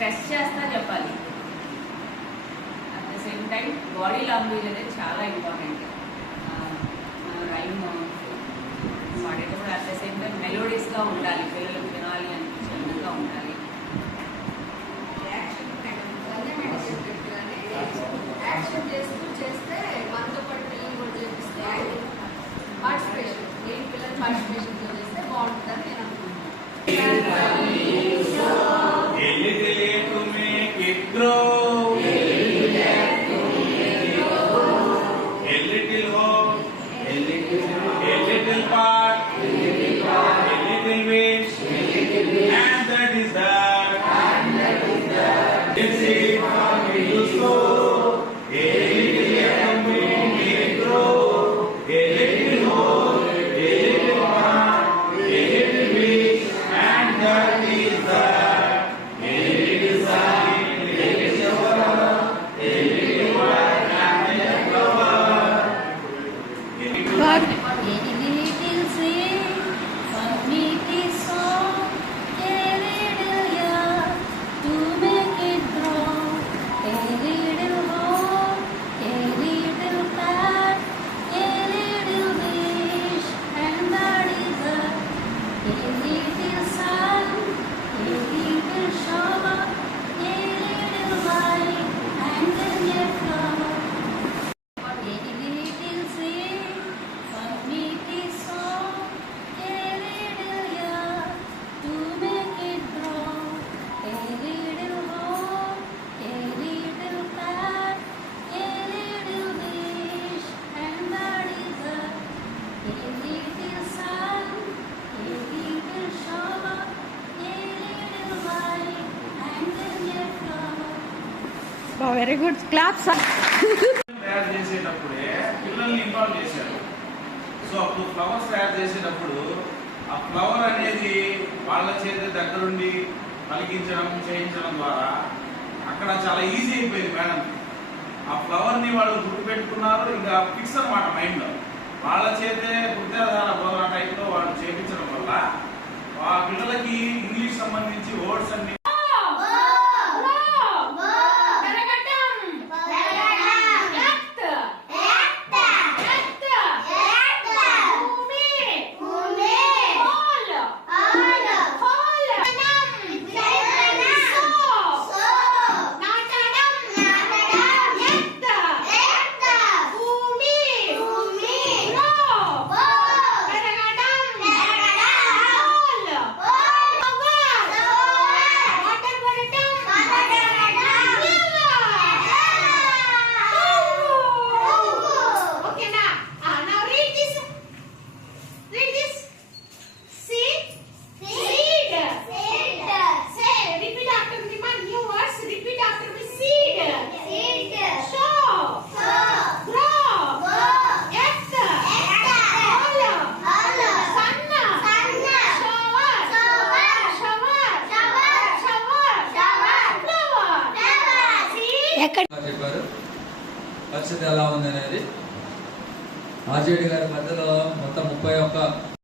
స్ట్రెస్ చేస్తా చెప్పాలి. At the same time body language అనేది చాలా ఇంపార్టెంట్. రైమ్ పాడేటప్పుడు అట్ ద సేమ్ టైం మెలోడీస్గా ఉండాలి, పిల్లలకు వినాలి అనిపించే విధంగా ఉండాలి. యాక్షన్ చేస్తే మనతో పాటు పిల్లలు కూడా చేపిస్తే పార్టిసిపేషన్ పిల్లలు పార్టిసిపేషన్తో చేస్తే బాగుంటుందని నేను వెరీ గుడ్ క్లాప్స్. తయారు చేసేటప్పుడే పిల్లల్ని ఇన్వాల్వ్ చేశారు. సో అప్పుడు ఫ్లవర్స్ తయారు చేసేటప్పుడు ఆ ఫ్లవర్ అనేది వాళ్ళ చేతి దగ్గరుండి పలికించడం చేయించడం ద్వారా అక్కడ చాలా ఈజీ అయిపోయింది మేడం. ఆ ఫ్లవర్ ని వాళ్ళు గుర్తుపెట్టుకున్నారు, ఇంకా ఫిక్స్ అనమాట మైండ్ లో. వాళ్ళ చేతే కృత్యాధార బోధన టైప్ లో వాళ్ళు చేయించడం వల్ల ఆ పిల్లలకి ఇంగ్లీష్ సంబంధించి వర్డ్స్ అన్ని చెప్పారు. పరిస్థితి ఎలా ఉంది అనేది ఆర్జేడి గారి మధ్యలో మొత్తం 31